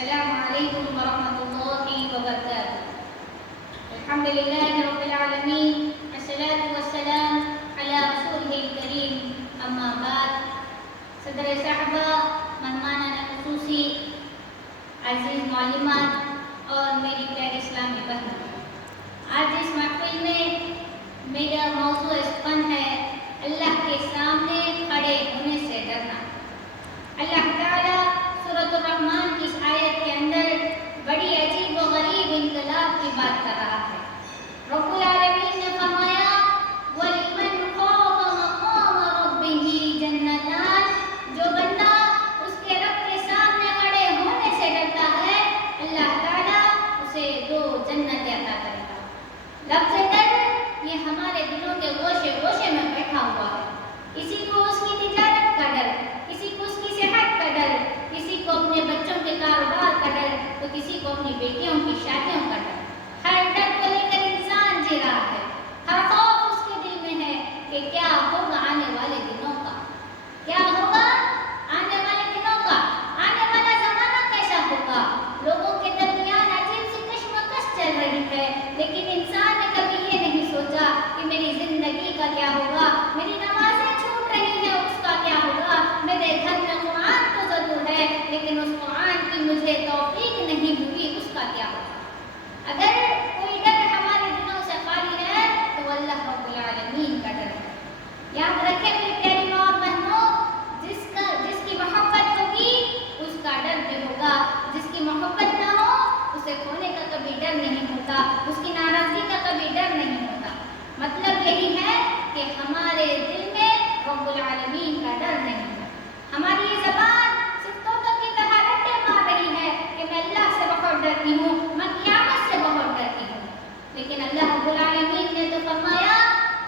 السلام عليكم ورحمة الله وبركاته. الحمد لله رب العالمين، الصلاة والسلام على رسوله الكريم. أما بعد، صدر صحابہ، مہمان خصوصی، عزیز معلمات اور میری پیاری اسلامی بہن، آج اس محفل میں میرا موضوع اسپن ہے اللہ کے سامنے کھڑے ہونے سے ڈرنا. اللہ تعالیٰ سورۃ الرحمن کی اس آیت کے اندر بڑی عجیب و غریب انقلاب کی بات کر رہا ہے. رب العالمین نے فرمایا وَلِمَنْ خَافَ مَقَامَ رَبِّهِ جَنَّتَانِ، جو بندہ اس کے رب کے سامنے کھڑے ہونے سے ڈرتا ہے اللہ تعالیٰ اسے 2 جنتیں عطا کرے گا. لفظ ڈر یہ ہمارے دلوں کے گوشے گوشے میں بیٹھا ہوا ہے. کسی کو اس کی تجارت کا ڈر، کسی کو اس کی صحت کا ڈر، کسی کو اپنے بچوں کے کاروبار کا ڈر، تو کسی کو اپنی بیٹیوں کی شادیوں کا ڈر. ہر ڈر کو لے کر انسان جی رہا ہے. ہر خوف اس کے دل میں ہے کہ کیا ہوگا آنے والے دنوں کا، کیا ہوگا آنے والے دنوں کا، آنے والا زمانہ کیسا ہوگا. لوگوں کے درمیان عجیب سی کشمکش چل رہی ہے، لیکن انسان نے کبھی یہ نہیں سوچا کہ میری زندگی کا کیا ہوگا، میری نمازیں چھوٹ رہی ہیں اس کا کیا ہوگا، میرے گھر میں قرآن تو ضرور ہے لیکن اس قرآن کی مجھے توفیق نہیں ہوئی، اس کا کیا ہوگا. اگر کوئی ڈر ہمارے دلوں سے خالی ہے تو وہ اللہ رب العالمین کا ڈر ہے. یاد رکھیں میری پیاری ماں اور بہنوں، جس کی محبت ہوگی اس کا ڈر بھی ہوگا. جس کی محبت نہ ہو اسے کھونے کا کبھی ڈر نہیں ہوتا، اس کی ناراضگی کا کبھی ڈر نہیں ہوتا. مطلب یہی ہے کہ ہمارے دل میں رب العالمین کا ڈر نہیں ہے. ہماری یہ زبان صرف طوطوں کی طرح رٹے مار رہی ہے کہ میں اللہ سے بہت ڈرتی ہوں، میں قیامت سے بہت ڈرتی ہوں. لیکن اللہ رب العالمین نے تو فرمایا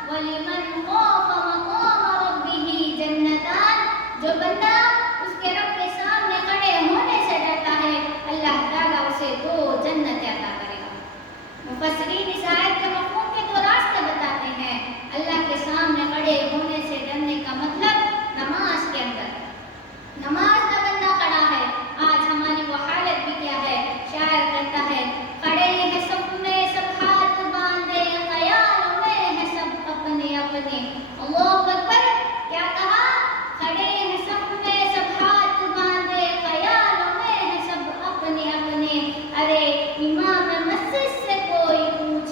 وَلِمَنْ خَافَ مَقَامَ رَبِّهِ جَنَّتَانِ، جو بندہ اس کے رب کے سامنے کھڑے ہونے سے ڈرتا ہے اللہ تعالیٰ اسے 2 جنتیں عطا کرے گا. مفسرین اس آیت کے مفہوم کے 2 راستے بتاتے ہیں. اللہ کے سامنے کھڑے ہونے سے ڈرنے کا مطلب نماز کے اندر، نماز میں بندہ کھڑا ہے. آج ہماری وہ حالت بھی کیا ہے، شاعر کہتا ہے کھڑے ہیں سب میں سب ہاتھ باندھے، خیالوں میں ہے سب اپنے اپنے. اللہ اکبر، کیا کہا، کھڑے ہیں سب میں سب ہاتھ باندھے، خیالوں میں ہے سب اپنے اپنے. ارے امام مسجد سے کوئی پوچھے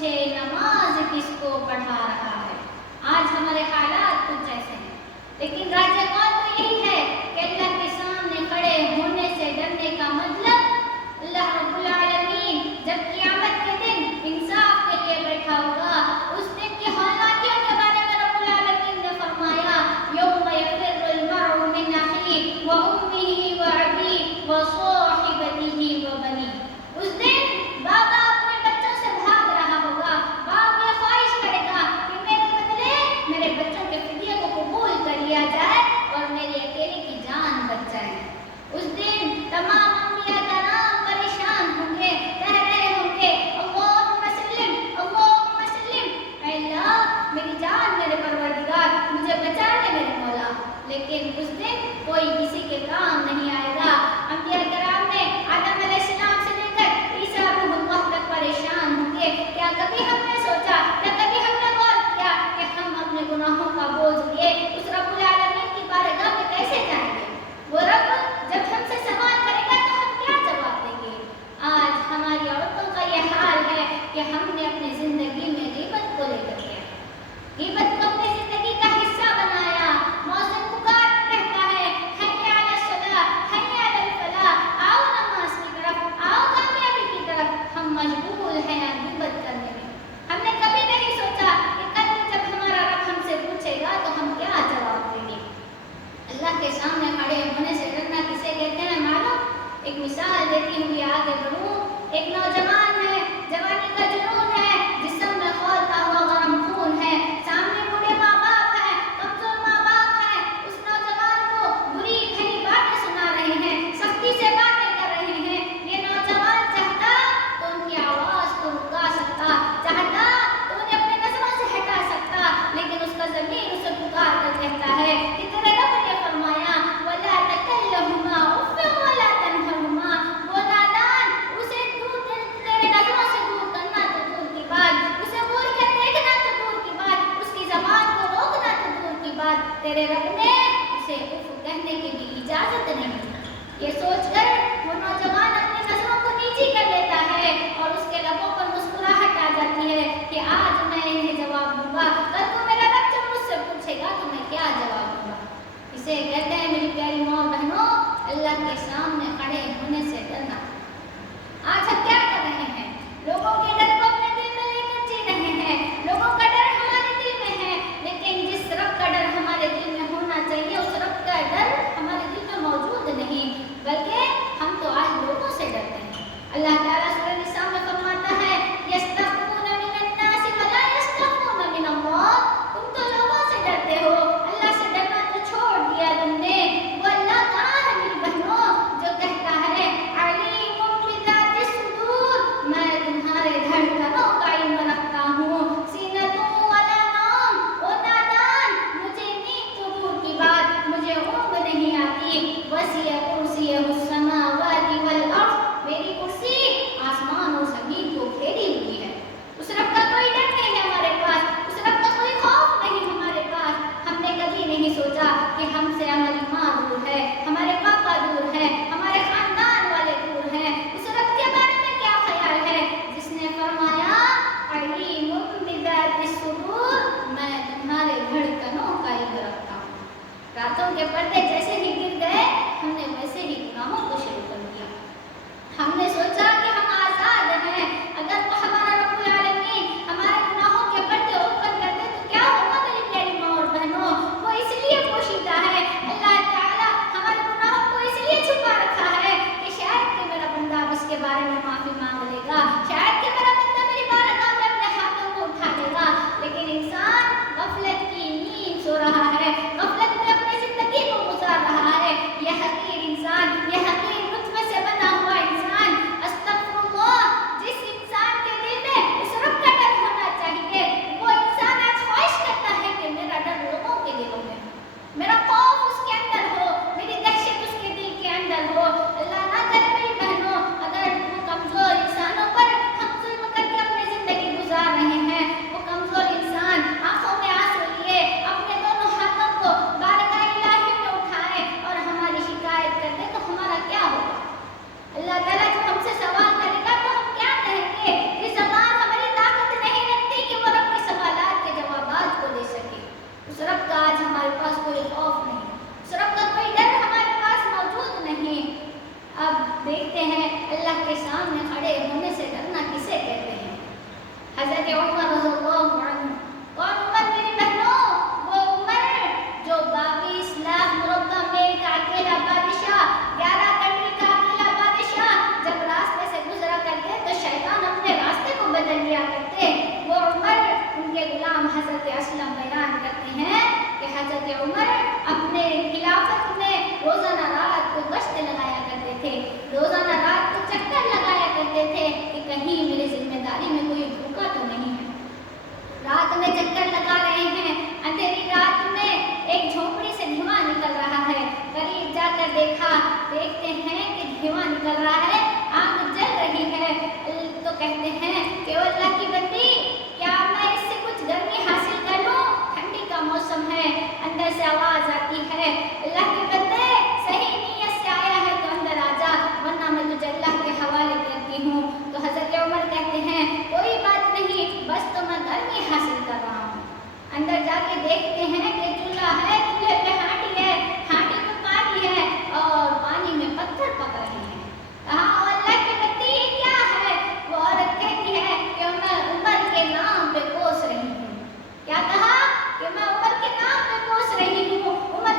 اسے کہتے ہیں میری پیاری ماں بہنوں اللہ کے سامنے کھڑے ہونے سے ڈرنا. آج ہم کیا کر رہے ہیں؟ لوگوں کے ڈر کو اپنے دل میں لے کر جی رہے ہیں. لوگوں کا ڈر ہمارے دل میں ہے، لیکن جس رب کا ڈر ہمارے دل میں ہونا چاہیے اس رب کا ڈر ہمارے دل میں موجود نہیں، بلکہ ہم تو آج لوگوں سے ڈرتے ہیں. اللہ تعالیٰ سورہ نساء میں فرماتا ہے یستخفون من الناس ولا یستخفون من اللہ. تم تو لوگوں سے ڈرتے ہو، اللہ سے ڈرنا تو چھوڑ دیا تم نے. وہ اللہ کہاں ہے میری بہنوں جو کہتا ہے علیم بذات الصدور، میں تمہارے دھڑکنوں کا علم رکھتا ہوں. سینۃ ولا نوم، او نادان مجھے نیند تو دور کی بات مجھے اونگ نہیں آتی. وسیع کرسیہ السماوات والارض، میری کرسی آسمان اور زمین کو گھیری ہوئی ہے. اس رب کا کوئی ڈر نہیں ہے ہمارے پاس، اس رب کا کوئی خوف نہیں ہمارے پاس. ہم نے کبھی نہیں سوچا کہ ہم سے ہماری ماں دور ہے، ہمارے پاپا دور ہے، ہمارے خاندان والے دور ہیں. اس رب کے بارے میں کیا خیال ہے جس نے فرمایا علیم بذات الصدور، میں تمہارے دھڑکنوں کا علم رکھتا ہوں. راتوں کے پردے جیسے ہی گر گئے ہم نے ویسے ہی گناہوں کو شروع کر دیا. ہم نے سوچا کہ ہم آزاد ہیں، اگر تو ہمارا رب العالمین ہمارے گناہوں کے پردے اوپن کر دے تو کیا ہوگا میری پیاری ماں اور بہنوں. وہ اس لیے پوشیدہ ہے، اللہ تعالیٰ ہمارے گناہوں کو اس لیے چھپا رکھا ہے کہ شاید کہ میرا بندہ اب اس کے بارے میں معافی مانگ لے گا، شاید کہ میرا بندہ میری بارگاہ میں اپنے ہاتھوں کو اٹھا لے گا. لیکن انسان غفلت کی نیند سو رہا ہے، غفلت میں اپنی زندگی کو گزار رہا ہے. یہ حقیر انسان، یہ حقیر نطفے سے بنا ہوا انسان، استغفر اللہ، جس انسان کے دل میں اس رب کا ڈر ہونا چاہیے وہ انسان آج خواہش کرتا ہے کہ میرا ڈر لوگوں کے دلوں میں ہو، میرا خوف اس کے اندر ہو، میری دہشت اس کے دل کے اندر ہو. اللہ نہ کرے میری بہنوں اگر وہ کمزور انسانوں پر ہم ظلم کر کے اپنی زندگی گزار رہے ہیں. وہ کمزور انسان آنکھوں میں آنسو لیے اپنے دونوں ہاتھوں کو بارگاہ الہی میں اٹھائے اور ہماری شکایت کر دے تو ہمارا کیا ہوگا؟ اللہ تعالیٰ جب ہم سے سوال کرے گا تو ہم کیا کہیں گے؟ یہ زبان ہماری طاقت نہیں رکھتی کہ وہ رب کے سوالات کے جوابات کو دے سکے. اس رب کا آج ہمارے پاس کوئی خوف نہیں، اس رب کا کوئی ڈر ہمارے پاس موجود نہیں. اب دیکھتے ہیں اللہ کے سامنے کھڑے ہونے سے ڈرنا کسے کہتے ہیں. حضرت عمر رضی اللہ عنہ، کون عمر میری بہنوں؟ وہ عمر جو 22 لاکھ مربع میل کا اکیلا بادشاہ، 11 کنٹری کا اکیلا بادشاہ، جب راستے سے گزرا کرتے تو شیطان اپنے راستے کو بدل لیا کرتے. وہ عمر، ان کے غلام حضرت اسلم بیان کرتے ہیں کہ حضرت عمر اپنے خلافت میں روزانہ رات کو گشت لگایا کرتے تھے، روزانہ رات کو چکر لگایا کرتے تھے کہ کہیں میری ذمہ داری میں کوئی دھوکہ تو نہیں ہے. رات میں چکر لگا رہے ہیں، اندھیری رات میں ایک جھونپڑی سے دھواں نکل رہا ہے. قریب جا کر دیکھتے ہیں کہ دھواں نکل رہا ہے، آگ جل رہی ہے. تو کہتے ہیں کہ او اللہ کی بندی، کیا میں اس سے کچھ گرمی حاصل کر لوں؟ ٹھنڈی کا موسم ہے. اندر سے آواز آتی ہے اللہ کے بندے صحیح نیت سے آیا ہے تو اندر آ جا ورنہ میں تجھے اللہ کے حوالے کرتی ہوں. تو حضرت عمر کہتے ہیں کوئی بات نہیں، بس تو میں گرمی حاصل کر رہا ہوں. اندر جا کے دیکھتے ہیں کہ چولہا ہے، چولہے پہ ہانڈی ہے، ہانڈی میں پانی ہے اور پانی میں پتھر پک رہے ہیں. کہا اللہ کی بندی یہ کیا ہے؟ وہ عورت کہتی ہے کہ میں عمر کے نام پہ کوس رہی ہوں. کیا کہا؟ کہ میں عمر کے نام پہ کوس رہی ہوں. عمر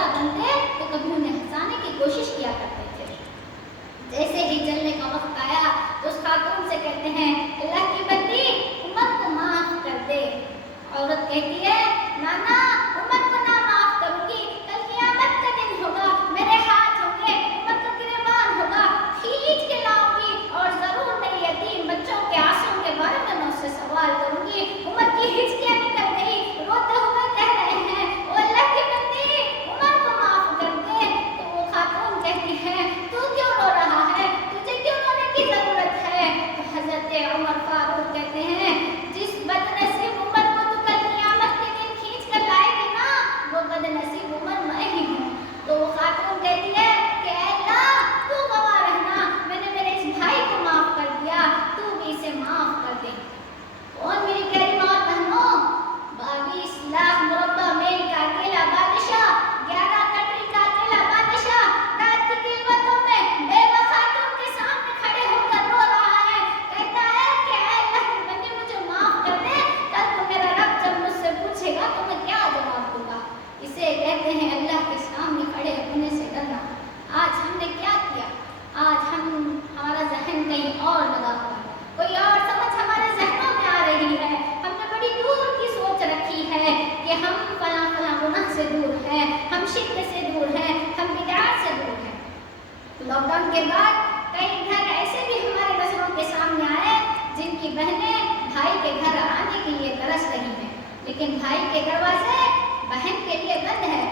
رونا بنتے تو کبھی انہیں ہنسانے کی کوشش کیا کرتے تھے۔ جیسے ہی چلنے کا وقت آیا تو اس خاتون سے کہتے ہیں اللہ کی بندی عمر کو معاف کر دے۔ عورت کہتی ہے نانا عمر کو نہ معاف کروں گی، کل قیامت کا دن ہوگا، میرے ہاتھ ہوں گے، عمر کا گریبان ہوگا، کھینچ کے لاؤں گی اور ضرور میری یتیم بچوں کے آنسوں کے بارے میں اس سے سوال کروں گی۔ عمر کی ہچکیاں نکل گئی، روتے ہوئے کہہ رہے ہیں او اللہ کی بندی عمر کو معاف کر دے۔ تو وہ خاتون کہتی ہے تو کیوں رو رہا ہے، تجھے کیوں رونے کی ضرورت ہے؟ تو حضرت عمر فاروق کہتے ہیں جس بد نصیب عمر کو تو کل قیامت کے دن کھینچ کر لائے گی نا، وہ بد نصیب عمر میں ہی ہوں۔ تو وہ خاتون کہتی ہے کہ اے اللہ تو گواہ رہنا، میں نے میرے اس بھائی کو معاف کر دیا، تو بھی اسے معاف کر دے۔ اور میری پیاری ماں اور بہنوں، 22 لاکھ مربع میل کا اکیلا بادشاہ، 11 کنٹری کا اکیلا بادشاہ، رات کی قلوتوں میں بیوہ خاتون کے سامنے کھڑے ہو کر رو رہا ہے، کہتا ہے کہ اے اللہ کی بندی مجھے معاف کر دے، کل کو میرا رب جب مجھ سے پوچھے گا تو میں کیا جواب دوں گا؟ اسے کہتے ہیں اللہ کے سامنے کھڑے ہونے سے ڈرنا۔ آج ہم نے کیا کیا؟ آج ہمارا ذہن کہیں اور لگا ہوا ہے، کوئی اور سمجھ ہمارے ذہنوں میں آ رہی ہے، ہم نے بڑی دور کی سوچ رکھی ہے کہ ہم فلاں فلاں گناہ سے دور ہیں، ہم شرک سے دور ہیں، ہم بدعات سے دور ہیں۔ لاک ڈاؤن کے بعد کئی گھر ایسے بھی ہمارے نظروں کے سامنے آئے جن کی بہنیں بھائی کے گھر آنے کے لیے ترس رہی ہیں، لیکن بھائی کے دروازے بہن کے لیے بند ہے۔